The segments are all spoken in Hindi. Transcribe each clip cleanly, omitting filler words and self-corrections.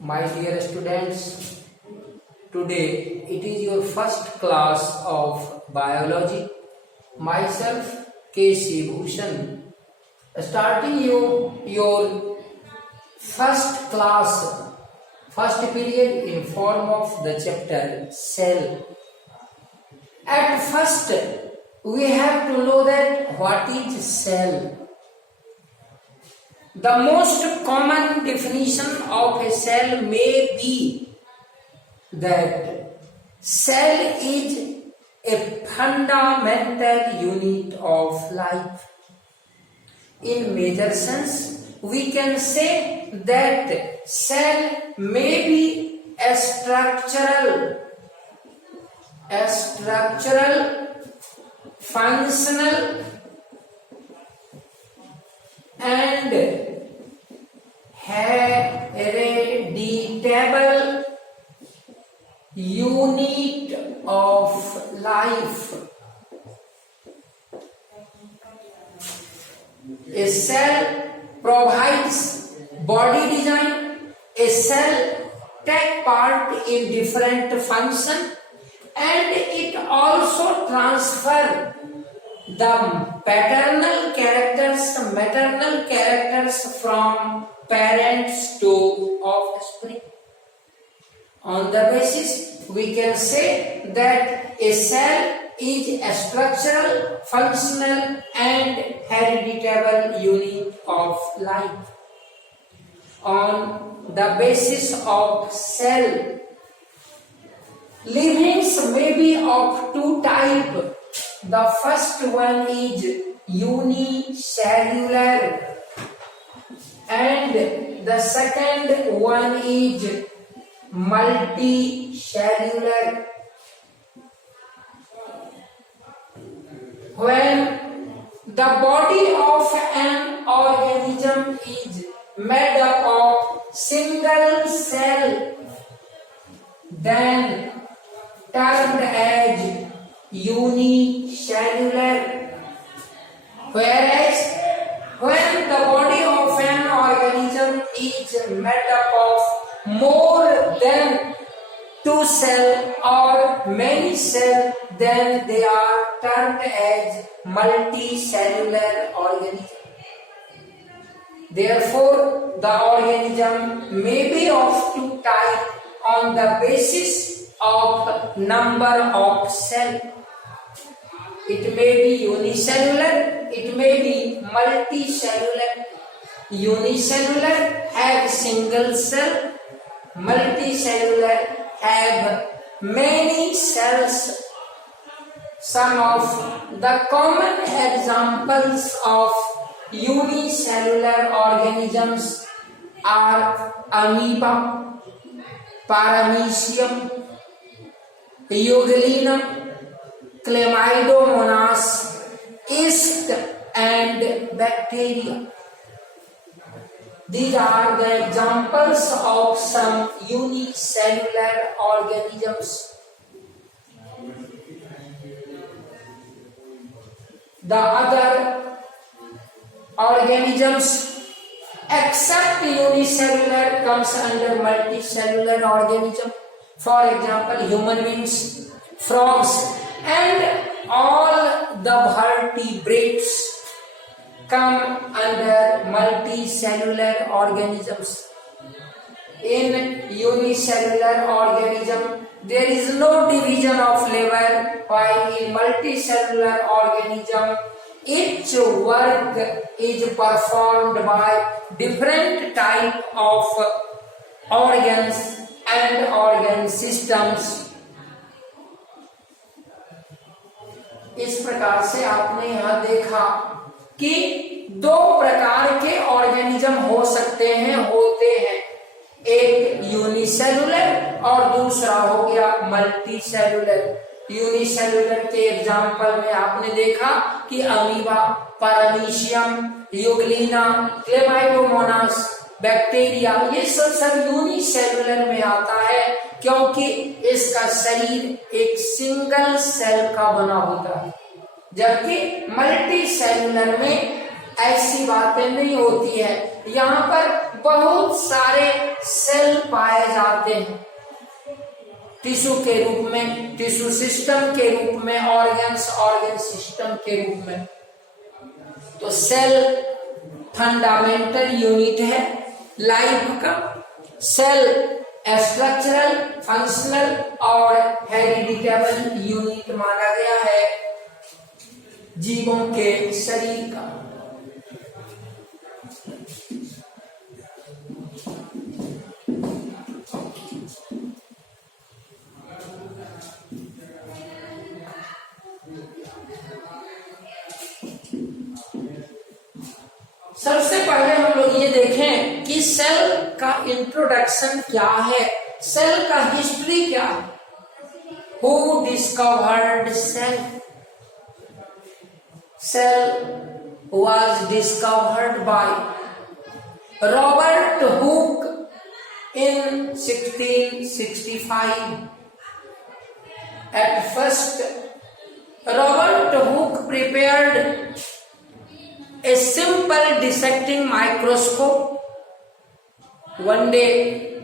My dear students, today it is your first class of biology. Myself, K.C. Bhushan, starting your first class, first period in form of the chapter cell. At first, we have to know that what is cell. The most common definition of a cell may be that cell is a fundamental unit of life. In major sense, we can say that cell may be a structural, functional and hereditable unit of life. A cell provides body design. A cell takes part in different functions, and it also transfers the paternal characters, maternal characters from parents to offspring. On the basis, we can say that a cell is a structural, functional and hereditable unit of life. On the basis of cell, livings may be of two types. The first one is unicellular and the second one is multicellular. When the body of an organism is made up of single cell, then termed as unicellular, whereas when the body of an organism is made up of more than two cells or many cells, then they are termed as multicellular organism. Therefore, the organism may be of two types on the basis of number of cells. It may be unicellular, it may be multicellular. Unicellular have single cell, multicellular have many cells. Some of the common examples of unicellular organisms are amoeba, paramecium, euglena, chlamydomonas, yeast and bacteria. These are the examples of some unicellular organisms. The other organisms except unicellular comes under multicellular organism. For example, human beings, frogs and all the vertebrates come under multicellular organisms. In unicellular organism, there is no division of labor, while in multicellular organism, each work is performed by different type of organs and organ systems. इस प्रकार से आपने यहाँ देखा कि दो प्रकार के ऑर्गेनिज्म हो सकते हैं, होते हैं, एक यूनिसेलुलर और दूसरा हो गया मल्टीसेलुलर। यूनिसेलुलर के एग्जांपल में आपने देखा कि amoeba, paramecium, Euglena, Chlamydomonas, bacteria, ये सब यूनिसेलुलर में आता है, क्योंकि इसका शरीर एक सिंगल सेल का बना होता है, जबकि मल्टी सेलुलर में ऐसी बातें नहीं होती है। यहाँ पर बहुत सारे सेल पाए जाते हैं टिश्यू के रूप में, टिश्यू सिस्टम के रूप में, ऑर्गन्स ऑर्गन सिस्टम के रूप में। तो सेल फंडामेंटल यूनिट है लाइफ का। सेल स्ट्रक्चरल, फंक्शनल और हेरिडिटेबल यूनिट माना गया है जीवों के शरीर का। सबसे पहले हम लोग ये देखें कि सेल का इंट्रोडक्शन क्या है, सेल का हिस्ट्री क्या है। Who discovered cell? Cell was discovered by Robert Hooke in 1665. At first, Robert Hooke prepared a simple dissecting microscope. One day,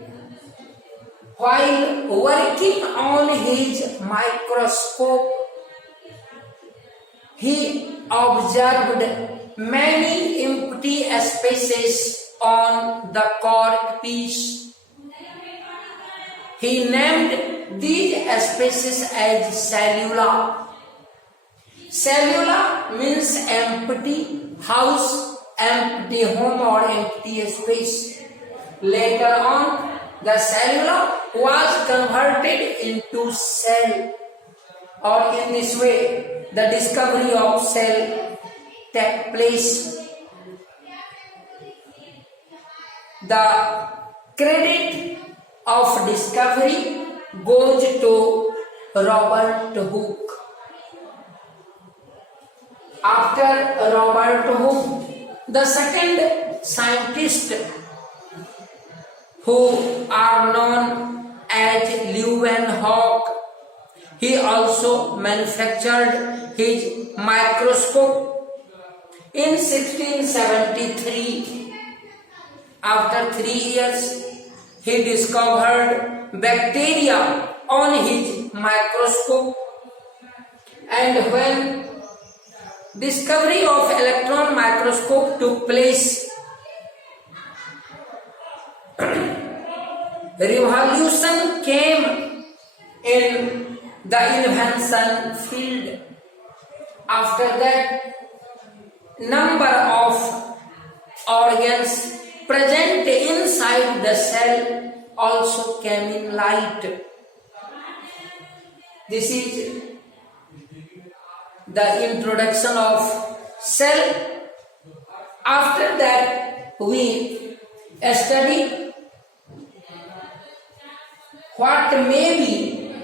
while working on his microscope, he observed many empty spaces on the cork piece. He named these spaces as cellula. Cellula means empty house, empty home or empty space. Later on, the cellula was converted into cell, or in this way, the discovery of cell took place. The credit of discovery goes to Robert Hooke. After Robert Hooke, the second scientist who are known as Leeuwenhoek, he also manufactured his microscope in 1673. After 3 years, he discovered bacteria on his microscope, and when discovery of electron microscope took place, revolution came in the invention field. After that, number of organs present inside the cell also came in light. This is the introduction of cell. After that, we study what may be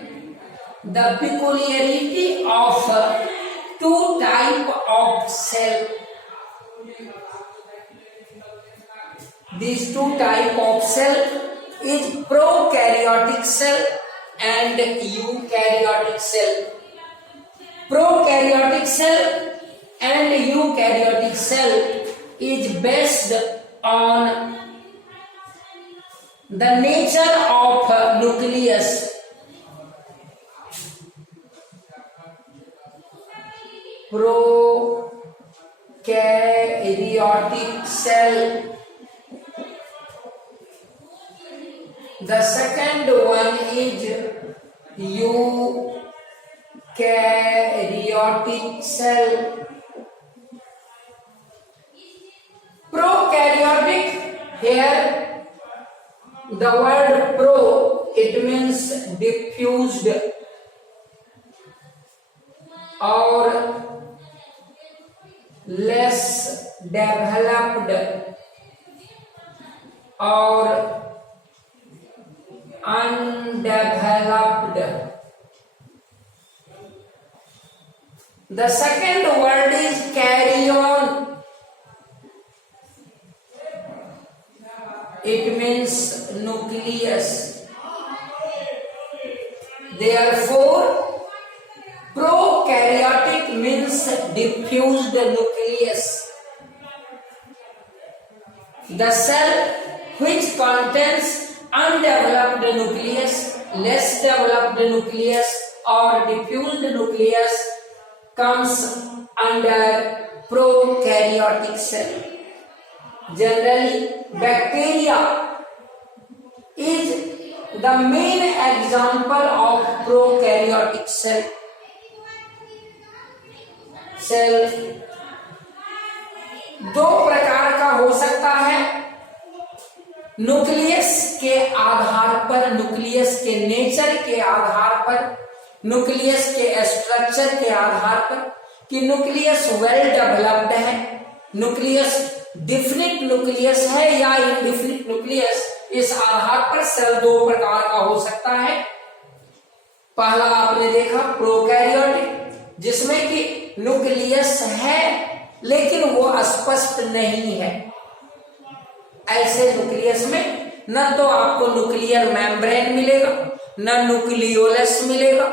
the peculiarity of two types of cell. These two types of cell is prokaryotic cell and eukaryotic cell. Prokaryotic cell and eukaryotic cell is based on the nature of nucleus. Prokaryotic cell. The second one is eukaryotic cell. Prokaryotic, here the word pro, it means diffused or less developed or undeveloped. The second word is karyon. It means nucleus. Therefore, prokaryotic means diffused nucleus. The cell which contains undeveloped nucleus, less developed nucleus or diffused nucleus comes under prokaryotic cell. Generally, bacteria is the main example of prokaryotic cell. Cell दो प्रकार का हो सकता है, न्यूक्लियस के आधार पर, न्यूक्लियस के नेचर के आधार पर, न्यूक्लियस के स्ट्रक्चर के आधार पर, कि न्यूक्लियस वेल डेवलप्ड है, न्यूक्लियस डिफिनिट न्यूक्लियस है या इनडिफिनिट न्यूक्लियस। इस आधार पर सेल दो प्रकार का हो सकता है। पहला आपने देखा प्रोकैरियोटिक, जिसमें कि न्यूक्लियस है लेकिन वो स्पष्ट नहीं है। ऐसे न्यूक्लियस में न तो आपको न्यूक्लियर मेम्ब्रेन मिलेगा, न न्यूक्लियोलस मिलेगा,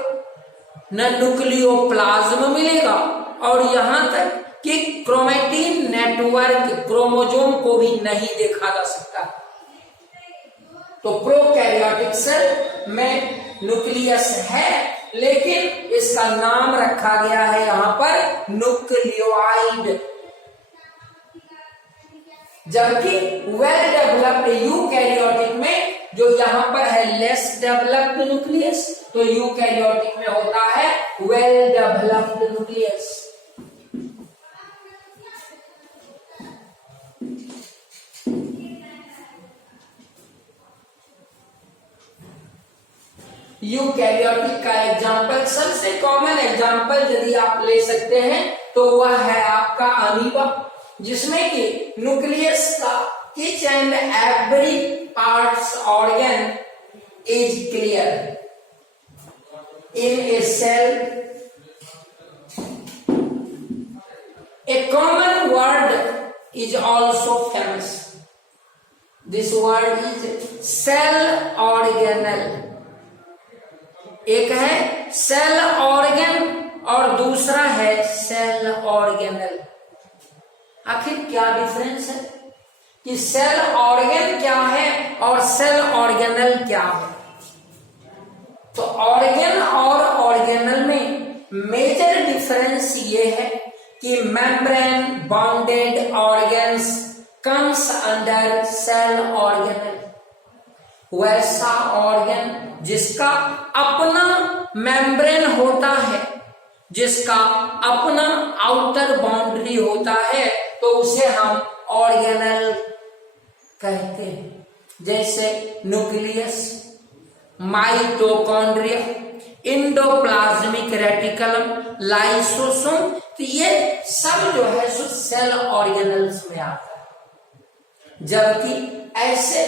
न न्यूक्लियोप्लाज्म मिलेगा, और यहां तक कि क्रोमेटिन नेटवर्क, क्रोमोजोम को भी नहीं देखा जा सकता। तो प्रोकैरियोटिक सेल में न्यूक्लियस है लेकिन इसका नाम रखा गया है यहां पर न्यूक्लियोइड। जबकि वेल डेवलप्ड यूकैरियोटिक में जो यहां पर है लेस डेवलप्ड न्यूक्लियस, तो यूकैरियोटिक में होता है वेल डेवलप्ड न्यूक्लियस। यूकैरियोटिक का एग्जाम्पल, सबसे कॉमन एग्जाम्पल यदि आप ले सकते हैं तो वह है आपका अमीबा, जिसमें कि न्यूक्लियस का each and every parts organ is clear in a cell. A common word is also famous, this word is cell organelle. एक है सेल ऑर्गन और दूसरा है सेल ऑर्गेनल। आखिर क्या डिफरेंस है कि सेल ऑर्गन क्या है और सेल ऑर्गेनल क्या है? तो ऑर्गन और ऑर्गेनल में मेजर डिफरेंस ये है कि membrane bounded organs comes under cell organelle. वैसा ऑर्गन जिसका अपना मेम्ब्रेन होता है, जिसका अपना आउटर बाउंड्री होता है, तो उसे हम ऑर्गेनल कहते हैं। जैसे nucleus, mitochondria, endoplasmic reticulum, lysosome, तो ये सब जो है सो सेल ऑर्गेनल्स में आता है। जबकि ऐसे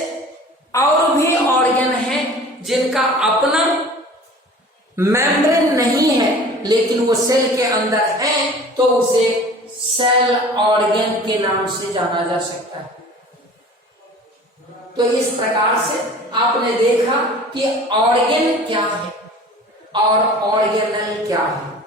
और भी ऑर्गन हैं जिनका अपना मेम्ब्रेन नहीं है लेकिन वो सेल के अंदर है, तो उसे सेल ऑर्गन के नाम से जाना जा सकता है। तो इस प्रकार से आपने देखा कि ऑर्गन क्या है और ऑर्गेनल क्या है।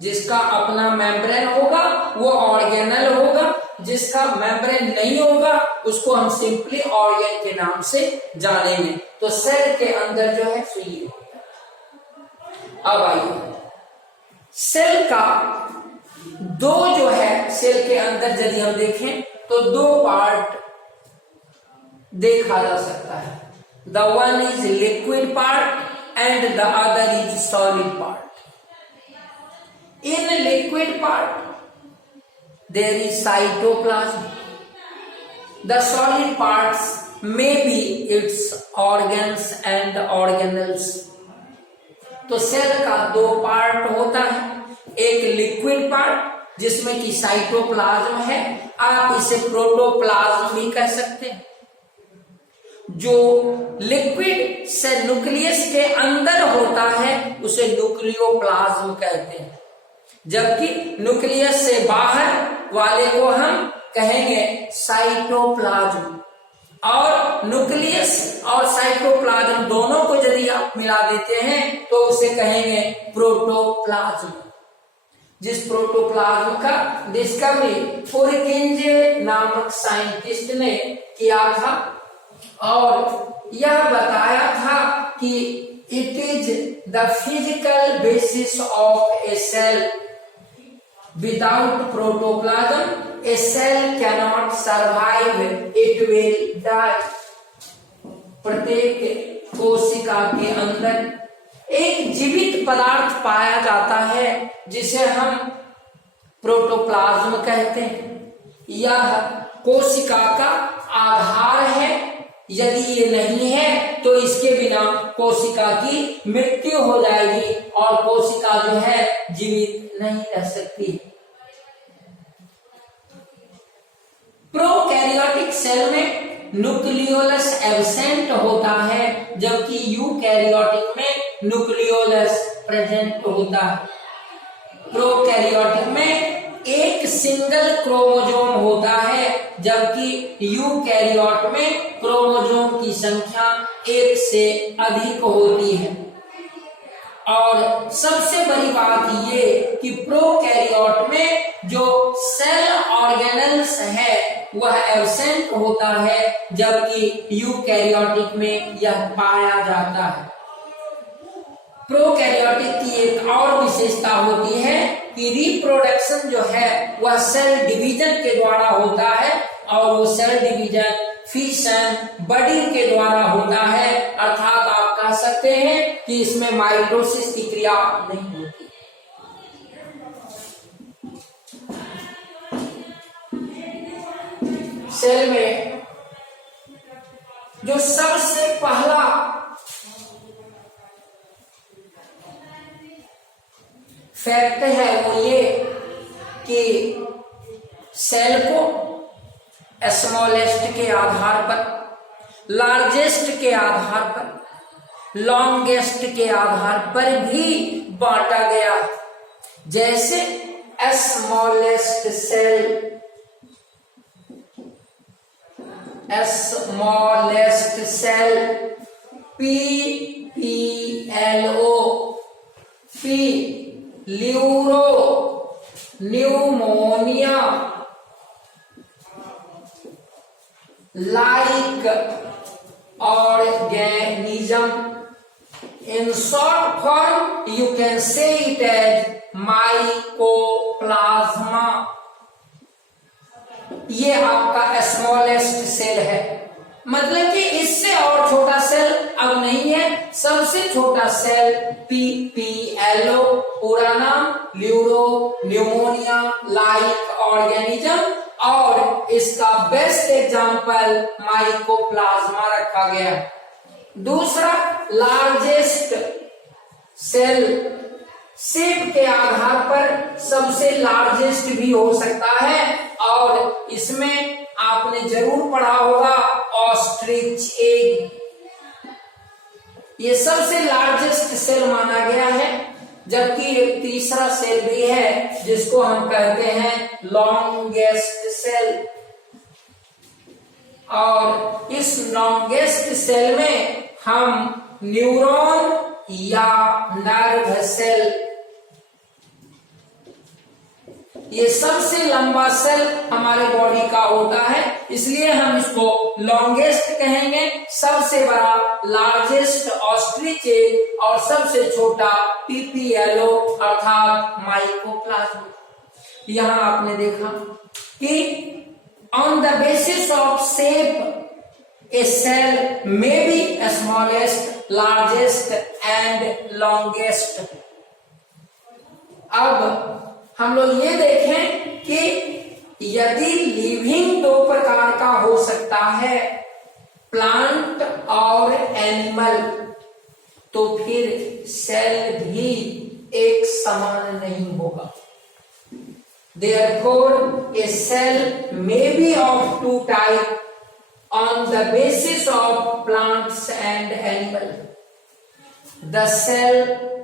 जिसका अपना मेम्ब्रेन होगा वो ऑर्गेनल होगा, जिसका मेम्ब्रेन नहीं होगा उसको हम सिंपली ऑर्गन के नाम से जानेंगे। तो सेल के अंदर जो है सो ये होता है। अब आइए सेल का दो जो है, सेल के अंदर यदि हम देखें तो दो पार्ट देखा जा सकता है। The one is liquid part and the other is solid part. In liquid part, there is cytoplasm. The solid parts may be its organs and organelles. तो सेल का दो पार्ट होता है, एक लिक्विड पार्ट जिसमें कि साइटोप्लाज्म है, आप इसे प्रोटोप्लाज्म भी कह सकते हैं। जो लिक्विड से न्यूक्लियस के अंदर होता है उसे न्यूक्लियोप्लाज्म कहते हैं, जबकि न्यूक्लियस से बाहर वाले को हम कहेंगे साइटोप्लाज्म। और न्यूक्लियस और साइटोप्लाज्म दोनों को यदि आप मिला देते हैं तो उसे कहेंगे प्रोटोप्लाज्म। जिस प्रोटोप्लाज्म का डिस्कवरी पुरकिंजे नामक साइंटिस्ट ने किया था, और यह बताया था कि it is the physical basis of a cell. Without protoplasm a cell cannot survive, it will die. प्रत्येक कोशिका के अंदर एक जीवित पदार्थ पाया जाता है जिसे हम प्रोटोप्लाज्म कहते हैं। यह कोशिका का आधार है। यदि ये नहीं है तो इसके बिना कोशिका की मृत्यु हो जाएगी और कोशिका जो है जीवित नहीं रह सकती। प्रोकैरियोटिक सेल में न्यूक्लियोलस एब्सेंट होता है, जबकि यूकैरियोटिक में न्यूक्लियोलस प्रेजेंट होता है। प्रोकैरियोटिक में एक सिंगल क्रोमोसोम होता है, जबकि यूकैरियोट में क्रोमोसोम की संख्या एक से अधिक होती है। और सबसे बड़ी बात ये कि प्रोकैरियोट में जो सेल ऑर्गेनल्स है वह एब्सेंट होता है, जबकि यूकैरियोटिक में यह पाया जाता है। प्रोकैरियोटिक की एक और विशेषता होती है कि रिप्रोडक्शन जो है वह सेल डिवीजन के द्वारा होता है, और वो सेल डिवीजन फिशन बडिंग के द्वारा होता है। अर्थात आप कह सकते हैं कि इसमें माइटोसिस की क्रिया नहीं होती। सेल में जो सबसे पहला फैक्ट है वो ये कि सेल को स्मॉलेस्ट के आधार पर, लार्जेस्ट के आधार पर, लॉन्गेस्ट के आधार पर भी बांटा गया। जैसे smallest cell, smallest cell PPLO, P pleuro, pneumonia, like organism. In short form, you can say it as mycoplasma। ये आपका स्मॉलेस्ट सेल है, मतलब कि इससे और छोटा सेल अब नहीं है। सबसे छोटा सेल PPLO, पूरा नाम ल्यूरो न्यूमोनिया लाइक ऑर्गेनिज्म, और इसका बेस्ट एग्जांपल माइकोप्लाज्मा रखा गया। दूसरा लार्जेस्ट सेल, शेप के आधार पर सबसे लार्जेस्ट भी हो सकता है, और इसमें आपने जरूर पढ़ा होगा ऑस्ट्रिच एग। ये सबसे लार्जेस्ट सेल माना गया है। जबकि एक तीसरा सेल भी है जिसको हम कहते हैं लॉन्गेस्ट सेल, और इस लॉन्गेस्ट सेल में हम न्यूरॉन या नर्व सेल, ये सबसे लंबा सेल हमारे बॉडी का होता है, इसलिए हम इसको लॉन्गेस्ट कहेंगे। सबसे बड़ा लार्जेस्ट ऑस्ट्रिच एग, और सबसे छोटा PPLO अर्थात माइकोप्लाज्मा। यहां आपने देखा कि on the basis of shape a cell may be smallest, largest and longest. अब हम लोग ये देखें कि यदि लिविंग दो प्रकार का हो सकता है, प्लांट और एनिमल, तो फिर सेल भी एक समान नहीं होगा। Therefore, a cell may be of two types on the basis of plants and animals. The cell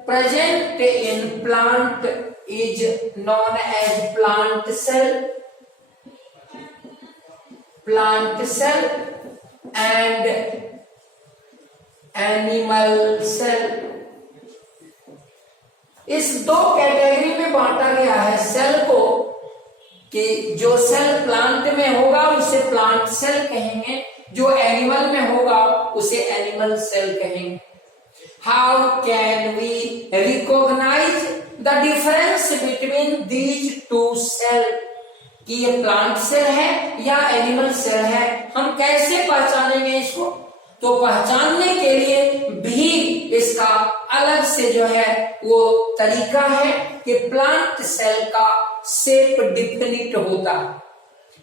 present in plant is known as plant cell, and animal cell। इस दो कैटेगरी में बांटा गया है सेल को, कि जो सेल प्लांट में होगा उसे प्लांट सेल कहेंगे, जो एनिमल में होगा उसे एनिमल सेल कहेंगे। How can we recognise the difference between these two cell, कि ये प्लांट सेल है या एनिमल सेल है, हम कैसे पहचानेंगे इसको? तो पहचानने के लिए भी इसका अलग से जो है वो तरीका है कि प्लांट सेल का शेप डिफिनिट होता है,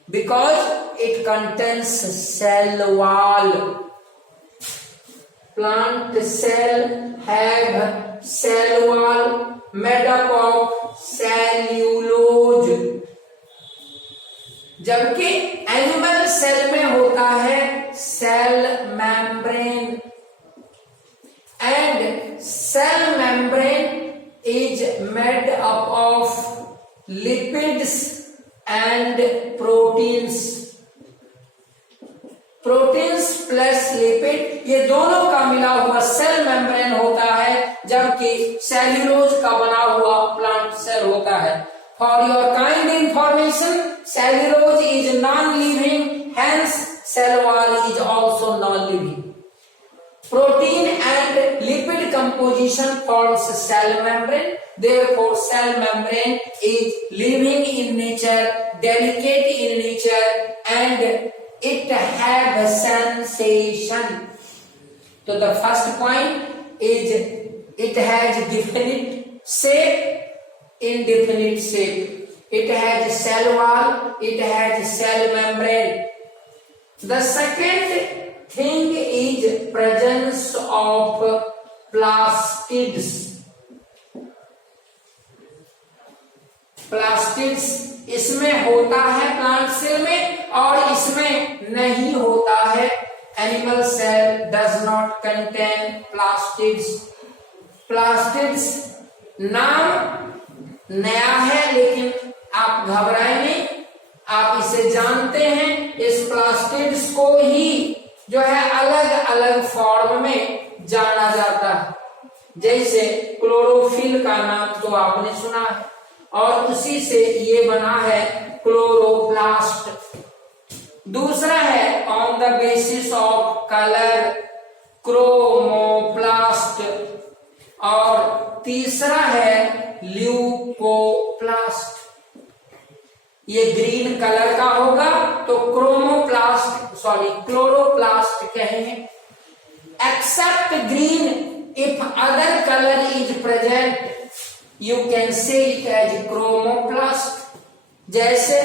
because it contains cell wall. Plant cell have cell wall made up of cellulose, जबकि एनिमल सेल में होता है cell membrane, and cell membrane is made up of lipids and proteins. Proteins plus lipid ये दोनों का मिला हुआ सेल मेम्ब्रेन होता है, जबकि सेल्यूलोज का बना हुआ प्लांट सेल होता है। For your kind information, cellulose is non-living, hence cell wall is also non-living. Protein and lipid composition forms cell membrane. Therefore, cell membrane is living in nature, delicate in nature, and it has sensation. So the first point is it has definite shape, indefinite shape. It has cell wall, it has cell membrane. The second thing is presence of plastids. Plastids इसमें होता है प्लांट सेल में और इसमें नहीं होता है। Animal cell does not contain plastids. Plastids नाम नया है, लेकिन आप घबराएं नहीं, आप इसे जानते हैं। इस प्लास्टिड्स को ही जो है अलग अलग फॉर्म में जाना जाता है, जैसे क्लोरोफिल का नाम तो आपने सुना है, और उसी से ये बना है क्लोरोप्लास्ट। दूसरा है on the basis of colour chromoplast, और तीसरा है ल्यूकोप्लास्ट। ये ग्रीन कलर का होगा तो क्लोरोप्लास्ट कहेंगे। Except green, if other colour is present you can say it as chromoplast. जैसे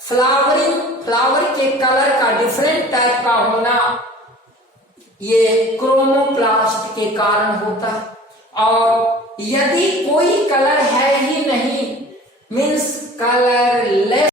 फ्लावर के कलर का डिफरेंट टाइप का होना ये क्रोमोप्लास्ट के कारण होता है, और यदि कोई कलर है ही नहीं मीन्स कलरलेस,